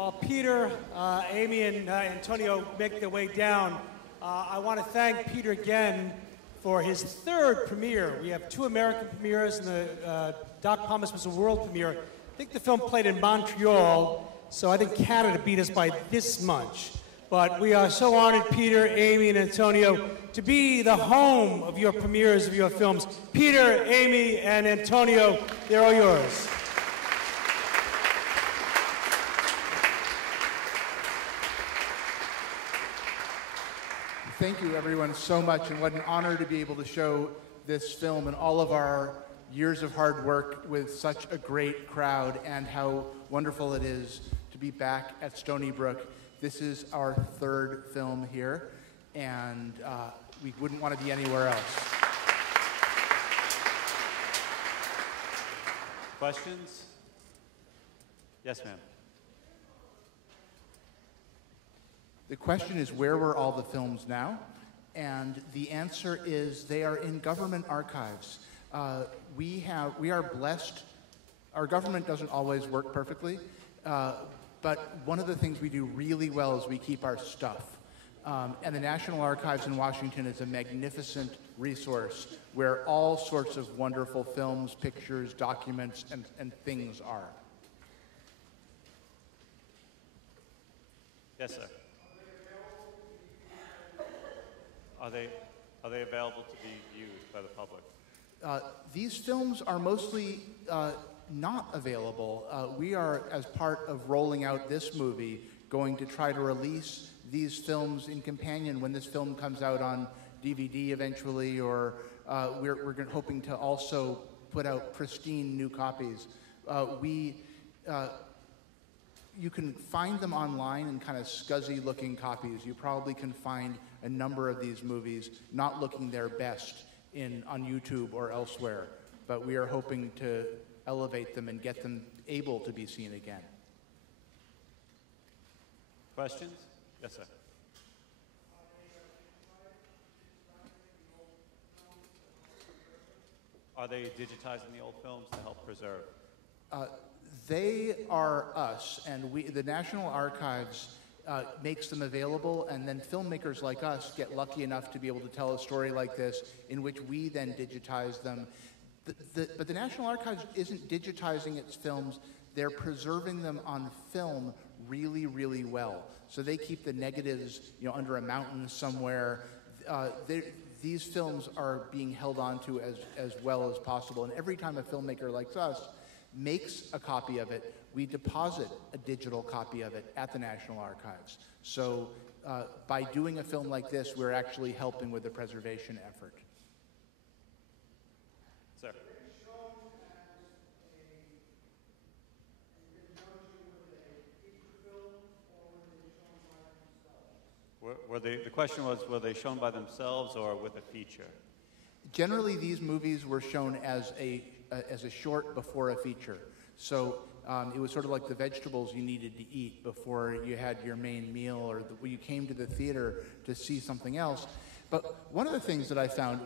While Peter, Amy, and Antonio make their way down, I want to thank Peter again for his third premiere. We have 2 American premieres, and the Doc Thomas was a world premiere. I think the film played in Montreal, so I think Canada beat us by this much. But we are so honored, Peter, Amy, and Antonio, to be the home of your premieres of your films. Peter, Amy, and Antonio, they're all yours. Thank you, everyone, so much, and what an honor to be able to show this film and all of our years of hard work with such a great crowd, and how wonderful it is to be back at Stony Brook. This is our 3rd film here, and we wouldn't want to be anywhere else. Questions? Yes, ma'am. The question is, where were all the films now? And the answer is, they are in government archives. We are blessed. Our government doesn't always work perfectly, but one of the things we do really well is we keep our stuff. And the National Archives in Washington is a magnificent resource where all sorts of wonderful films, pictures, documents, and things are. Yes, sir. Are they available to be viewed by the public? These films are mostly not available. We are, as part of rolling out this movie, going to try to release these films in companion when this film comes out on DVD eventually, or we're hoping to also put out pristine new copies. You can find them online in kind of scuzzy looking copies. You probably can find a number of these movies not looking their best on YouTube or elsewhere, but we are hoping to elevate them and get them able to be seen again. Questions? Yes, sir. Are they digitizing the old films to help preserve? They are us, and the National Archives makes them available, and then filmmakers like us get lucky enough to be able to tell a story like this, in which we then digitize them. But the National Archives isn't digitizing its films, they're preserving them on film really, really well. So they keep the negatives, under a mountain somewhere. These films are being held onto as well as possible, and every time a filmmaker like us makes a copy of it, we deposit a digital copy of it at the National Archives. So by doing a film like this, we're actually helping with the preservation effort. Sir. The question was, were they shown by themselves or with a feature? Generally, these movies were shown as a short before a feature. So it was sort of like the vegetables you needed to eat before you had your main meal, or you came to the theater to see something else. But one of the things that I found,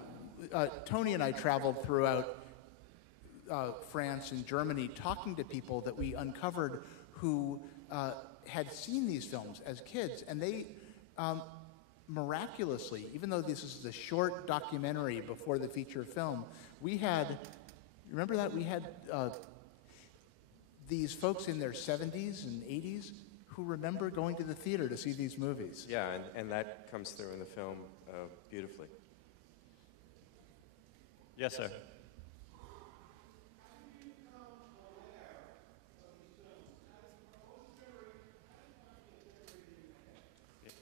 Tony and I traveled throughout France and Germany talking to people that we uncovered who had seen these films as kids, and they miraculously, even though this is the short documentary before the feature film, we had, remember that? We had these folks in their 70s and 80s who remember going to the theater to see these movies. Yeah, and that comes through in the film beautifully. Yes, sir.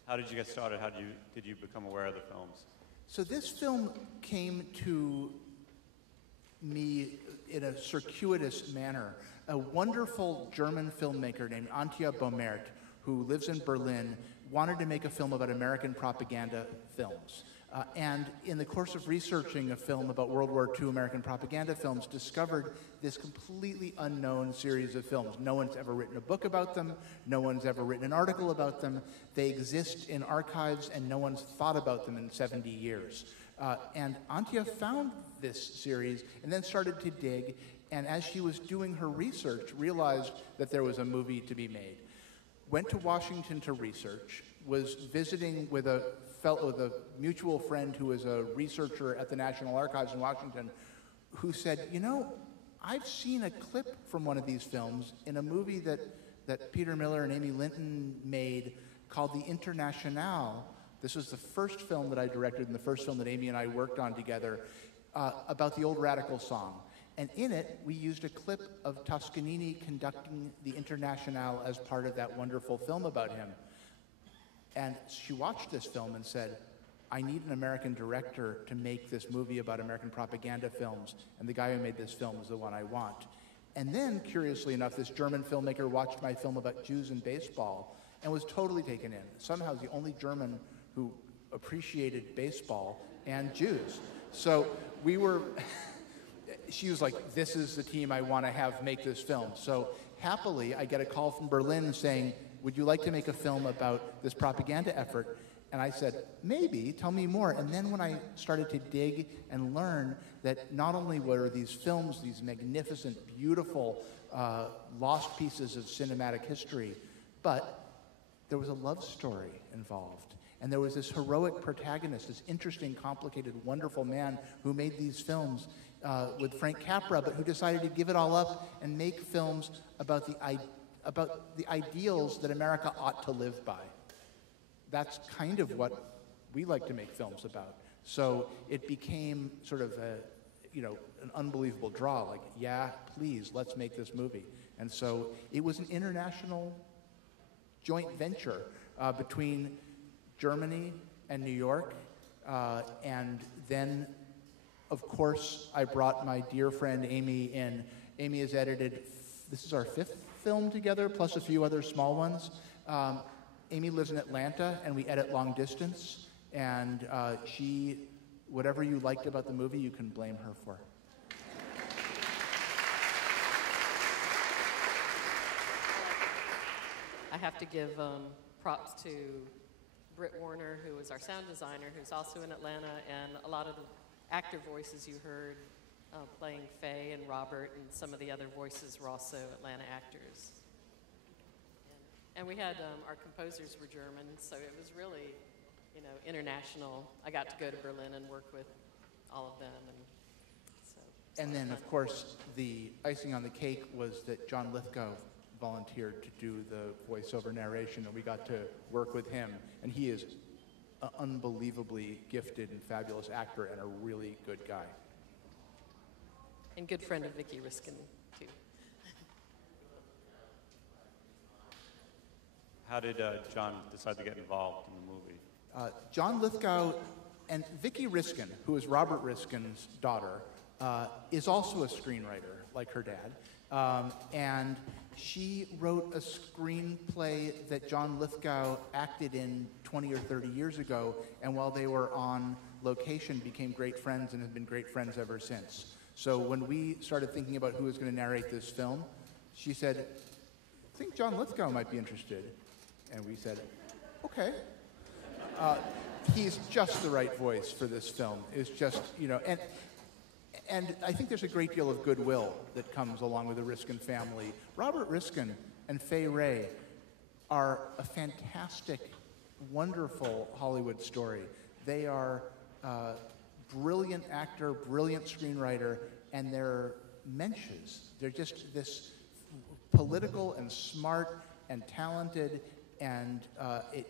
How did you get started? How did you become aware of the films? So this film came to me in a circuitous manner. A wonderful German filmmaker named Antje Bommert, who lives in Berlin, wanted to make a film about American propaganda films. And in the course of researching a film about World War II American propaganda films, discovered this completely unknown series of films. No one's ever written a book about them. No one's ever written an article about them. They exist in archives, and no one's thought about them in 70 years. And Antje found this series and then started to dig, and as she was doing her research, realized that there was a movie to be made. went to Washington to research, was visiting with a mutual friend who was a researcher at the National Archives in Washington, who said, you know, I've seen a clip from one of these films in a movie that Peter Miller and Amy Linton made called The Internationale. This was the first film that I directed and the first film that Amy and I worked on together, about the old Radical song. And in it, we used a clip of Toscanini conducting the Internationale as part of that wonderful film about him. And she watched this film and said, I need an American director to make this movie about American propaganda films, and the guy who made this film is the one I want. And then, curiously enough, this German filmmaker watched my film about Jews and baseball and was totally taken in. Somehow the only German who appreciated baseball and Jews. So we were, she was like, this is the team I want to have make this film. So happily, I get a call from Berlin saying, would you like to make a film about this propaganda effort? And I said, maybe, tell me more. And then when I started to dig and learn that not only were these films, these magnificent, beautiful, lost pieces of cinematic history, but there was a love story involved. And there was this heroic protagonist, this interesting, complicated, wonderful man who made these films with Frank Capra, but who decided to give it all up and make films about the ideals that America ought to live by. That's kind of what we like to make films about. So it became sort of an unbelievable draw, like, yeah, please, let's make this movie. And so it was an international joint venture between Germany and New York. And then, of course, I brought my dear friend Amy in. Amy has edited, this is our 5th film together, plus a few other small ones. Amy lives in Atlanta, and we edit long distance. And whatever you liked about the movie, you can blame her for. I have to give props to Britt Warner, who is our sound designer, who's also in Atlanta, and a lot of the actor voices you heard playing Faye and Robert, and some of the other voices were also Atlanta actors. And we had, our composers were German, so it was really, international. I got to go to Berlin and work with all of them. And then, of course, the icing on the cake was that John Lithgow volunteered to do the voiceover narration, and we got to work with him. And he is an unbelievably gifted and fabulous actor and a really good guy. And good friend of Vicki Riskin, too. How did John decide to get involved in the movie? John Lithgow and Vicki Riskin, who is Robert Riskin's daughter, is also a screenwriter, like her dad. And she wrote a screenplay that John Lithgow acted in 20 or 30 years ago, and while they were on location, became great friends and have been great friends ever since. So when we started thinking about who was going to narrate this film, she said, I think John Lithgow might be interested. And we said, okay. He's just the right voice for this film. It's just, and I think there's a great deal of goodwill that comes along with the Riskin family. Robert Riskin and Fay Wray are a fantastic, wonderful Hollywood story. They are a brilliant actor, brilliant screenwriter, and they're mensches. They're just this political and smart and talented, and it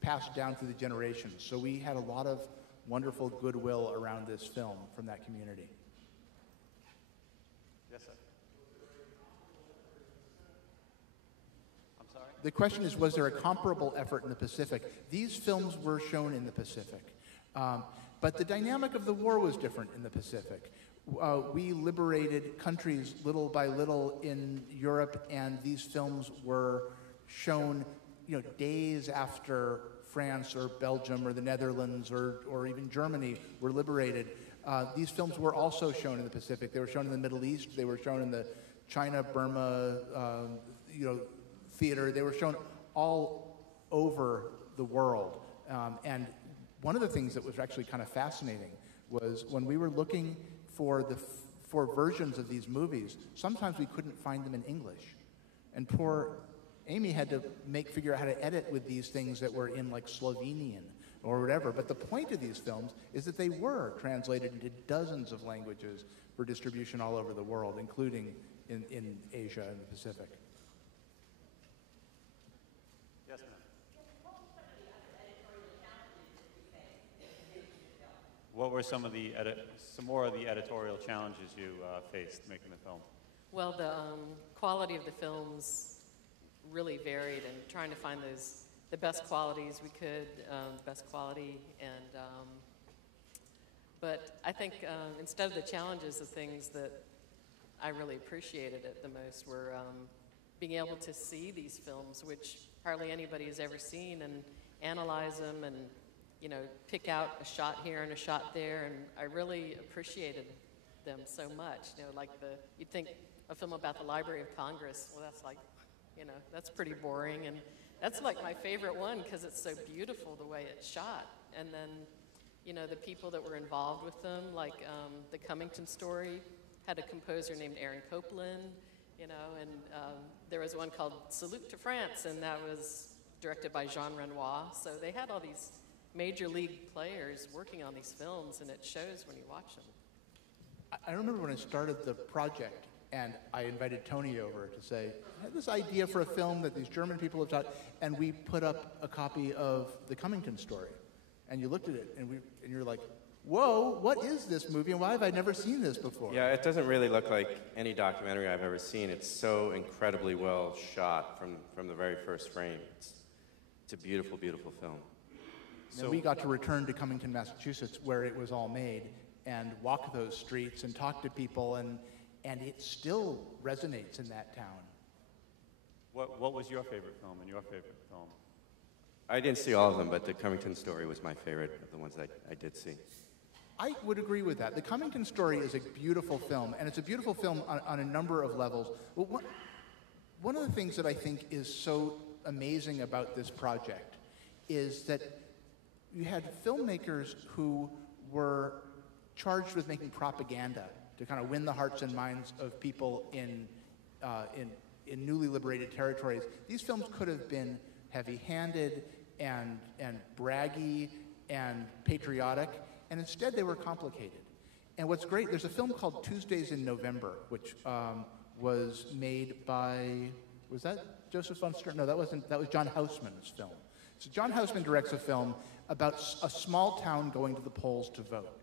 passed down through the generations. So we had a lot of wonderful goodwill around this film from that community. Yes, sir. I'm sorry? The question is, was there a comparable effort in the Pacific? These films were shown in the Pacific. But the dynamic of the war was different in the Pacific. We liberated countries little by little in Europe, and these films were shown days after France or Belgium or the Netherlands or even Germany were liberated. These films were also shown in the Pacific. They were shown in the Middle East. They were shown in the China-Burma theater. They were shown all over the world. And one of the things that was actually kind of fascinating was when we were looking for versions of these movies, sometimes we couldn't find them in English. And poor Amy had to figure out how to edit with these things that were in like Slovenian or whatever. But the point of these films is that they were translated into dozens of languages for distribution all over the world, including in Asia and the Pacific. Yes, ma'am. What were some more of the editorial challenges you faced making the film? Well, the quality of the films really varied, and trying to find the best qualities we could, best quality, and but I think instead of the challenges, the things that I really appreciated it the most were being able to see these films, which hardly anybody has ever seen, and analyze them, and pick out a shot here and a shot there, and I really appreciated them so much. Like you'd think a film about the Library of Congress, well, that's like, that's pretty boring, and that's like my favorite one because it's so beautiful the way it's shot. And then, the people that were involved with them, like the Cummington story had a composer named Aaron Copland, and there was one called Salute to France, and that was directed by Jean Renoir. So they had all these major league players working on these films, and it shows when you watch them. I remember when I started the project, and I invited Tony over to say, I had this idea for a film that these German people have taught, and we put up a copy of the Cummington story. And you looked at it, and you're like, whoa, what is this movie, and why have I never seen this before? Yeah, it doesn't really look like any documentary I've ever seen. It's so incredibly well shot from the very first frame. It's a beautiful, beautiful film. And we got to return to Cummington, Massachusetts, where it was all made, and walk those streets and talk to people, and it still resonates in that town. What was your favorite film and your favorite film? I didn't see all of them, but the Cummington story was my favorite of the ones that I did see. I would agree with that. The Cummington story is a beautiful film, and it's a beautiful film on a number of levels. Well, one of the things that I think is so amazing about this project is that you had filmmakers who were charged with making propaganda to kind of win the hearts and minds of people in newly liberated territories. These films could have been heavy-handed and braggy and patriotic, and instead they were complicated. And what's great, there's a film called Tuesdays in November, which was made by, was that Joseph von Stern? No, that was John Houseman's film. So John Houseman directs a film about a small town going to the polls to vote.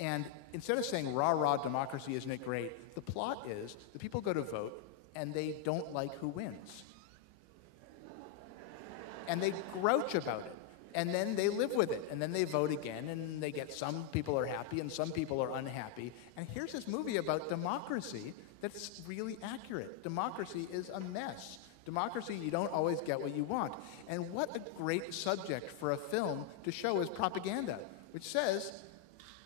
And instead of saying, rah, rah, democracy, isn't it great? The plot is the people go to vote and they don't like who wins. And they grouch about it. And then they live with it. And then they vote again, and they get, some people are happy and some people are unhappy. And here's this movie about democracy that's really accurate. Democracy is a mess. Democracy, you don't always get what you want. And what a great subject for a film to show as propaganda, which says,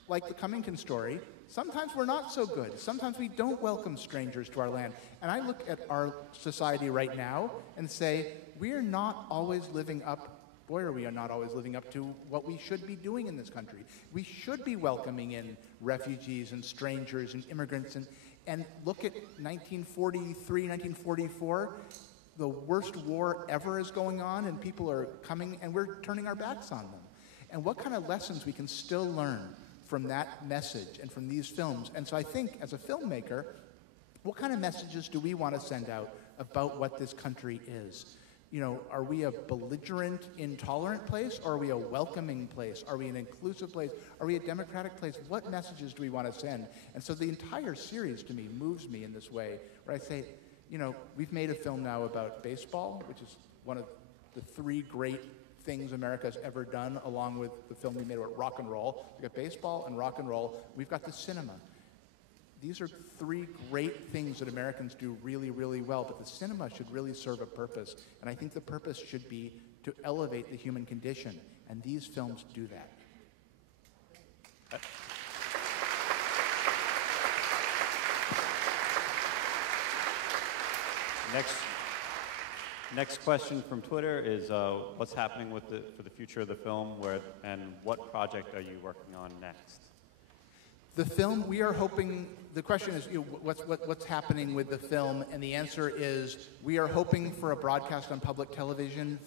like the Cummington story, sometimes we're not so good. Sometimes we don't welcome strangers to our land. And I look at our society right now and say, we're not always living up, boy, are we not always living up to what we should be doing in this country. We should be welcoming in refugees and strangers and immigrants. And look at 1943, 1944. The worst war ever is going on, and people are coming, and we're turning our backs on them. And what kind of lessons we can still learn from that message and from these films. And so I think, as a filmmaker, what kind of messages do we want to send out about what this country is? Are we a belligerent, intolerant place, or are we a welcoming place? Are we an inclusive place? Are we a democratic place? What messages do we want to send? And so the entire series, to me, moves me in this way, where I say, we've made a film now about baseball, which is one of the three great things America's ever done, along with the film we made about rock and roll. We've got baseball and rock and roll. We've got the cinema. These are three great things that Americans do really, really well, but the cinema should really serve a purpose. And I think the purpose should be to elevate the human condition, and these films do that. Next question from Twitter is what's happening for the future of the film, and what project are you working on next? The film, we are hoping, the question is, what's happening with the film? And the answer is, we are hoping for a broadcast on public television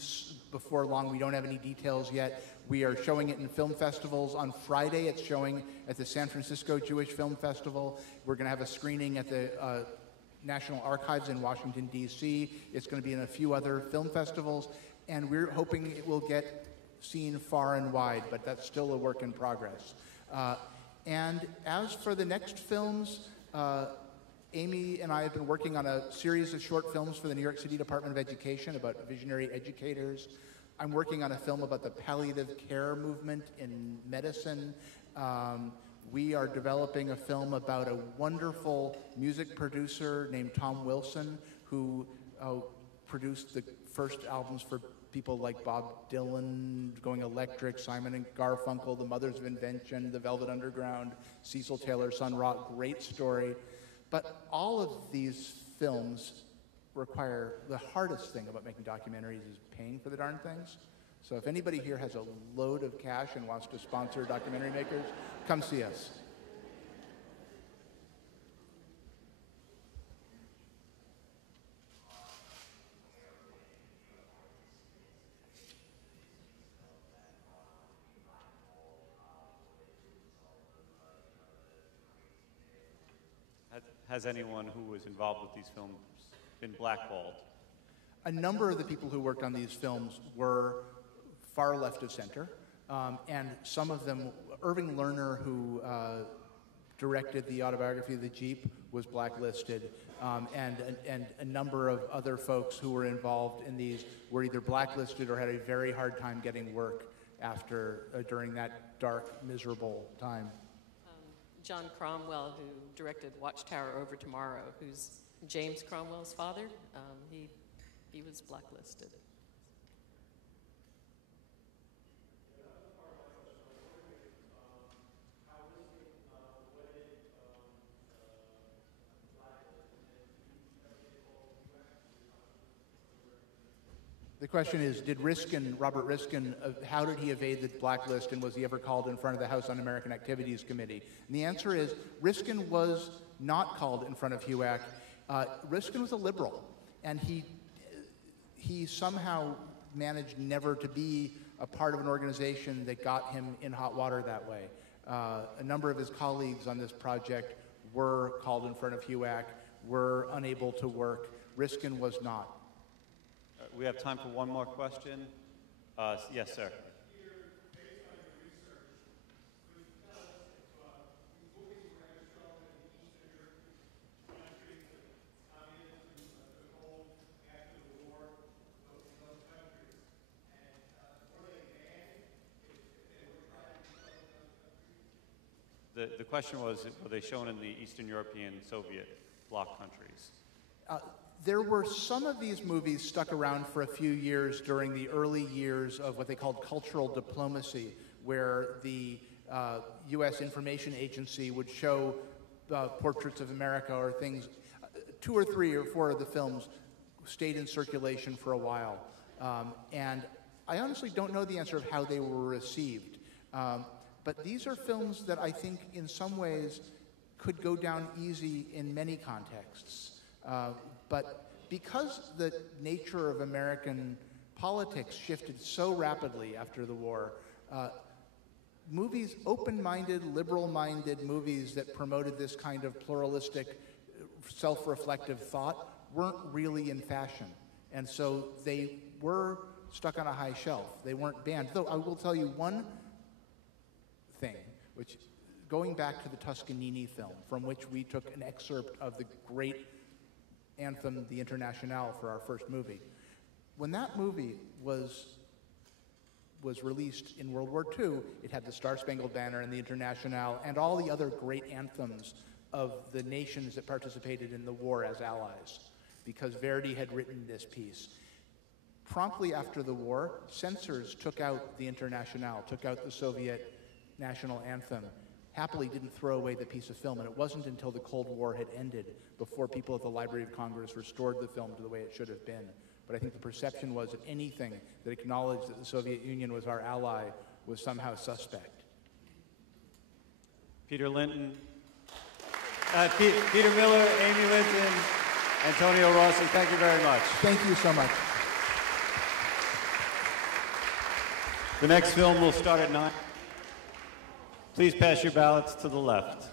before long. We don't have any details yet. We are showing it in film festivals. On Friday, it's showing at the San Francisco Jewish Film Festival. We're going to have a screening at the National Archives in Washington, D.C. It's going to be in a few other film festivals. And we're hoping it will get seen far and wide, but that's still a work in progress. And as for the next films, Amy and I have been working on a series of short films for the New York City Department of Education about visionary educators. I'm working on a film about the palliative care movement in medicine. We are developing a film about a wonderful music producer named Tom Wilson, who produced the first albums for people like Bob Dylan, Going Electric, Simon and Garfunkel, The Mothers of Invention, The Velvet Underground, Cecil Taylor, Sun Ra. Great story. But all of these films require, the hardest thing about making documentaries is paying for the darn things. So if anybody here has a load of cash and wants to sponsor documentary makers, come see us. Has anyone who was involved with these films been blackballed? A number of the people who worked on these films were far left of center, and some of them, Irving Lerner, who directed the autobiography of the Jeep, was blacklisted, and a number of other folks who were involved in these were either blacklisted or had a very hard time getting work during that dark, miserable time. John Cromwell, who directed Watchtower Over Tomorrow, who's James Cromwell's father, he was blacklisted. The question is, did Robert Riskin, how did he evade the blacklist, and was he ever called in front of the House Un-American Activities Committee? And the answer is, Riskin was not called in front of HUAC. Riskin was a liberal, and he somehow managed never to be a part of an organization that got him in hot water that way. A number of his colleagues on this project were called in front of HUAC, were unable to work. Riskin was not. We have time for one more question. Yes, sir. The question was, were they shown in the Eastern European Soviet bloc countries? There were some of these movies stuck around for a few years during the early years of what they called cultural diplomacy, where the U.S. Information Agency would show portraits of America or things. 2 or 3 or 4 of the films stayed in circulation for a while. And I honestly don't know the answer of how they were received. But these are films that I think in some ways could go down easy in many contexts. But because the nature of American politics shifted so rapidly after the war, movies, open-minded, liberal-minded movies that promoted this kind of pluralistic, self-reflective thought weren't really in fashion. And so they were stuck on a high shelf. They weren't banned. Though I will tell you one thing, which, going back to the Toscanini film, from which we took an excerpt of the great anthem, the Internationale, for our first movie. When that movie was released in World War II, it had the Star-Spangled Banner and the Internationale and all the other great anthems of the nations that participated in the war as allies, because Verdi had written this piece. Promptly after the war, censors took out the Internationale, took out the Soviet national anthem, happily didn't throw away the piece of film, and it wasn't until the Cold War had ended before people at the Library of Congress restored the film to the way it should have been. But I think the perception was that anything that acknowledged that the Soviet Union was our ally was somehow suspect. Peter Linton, Peter Miller, Amy Linton, Antonio Rossi, thank you very much. Thank you so much. The next film will start at 9. Please pass your ballots to the left.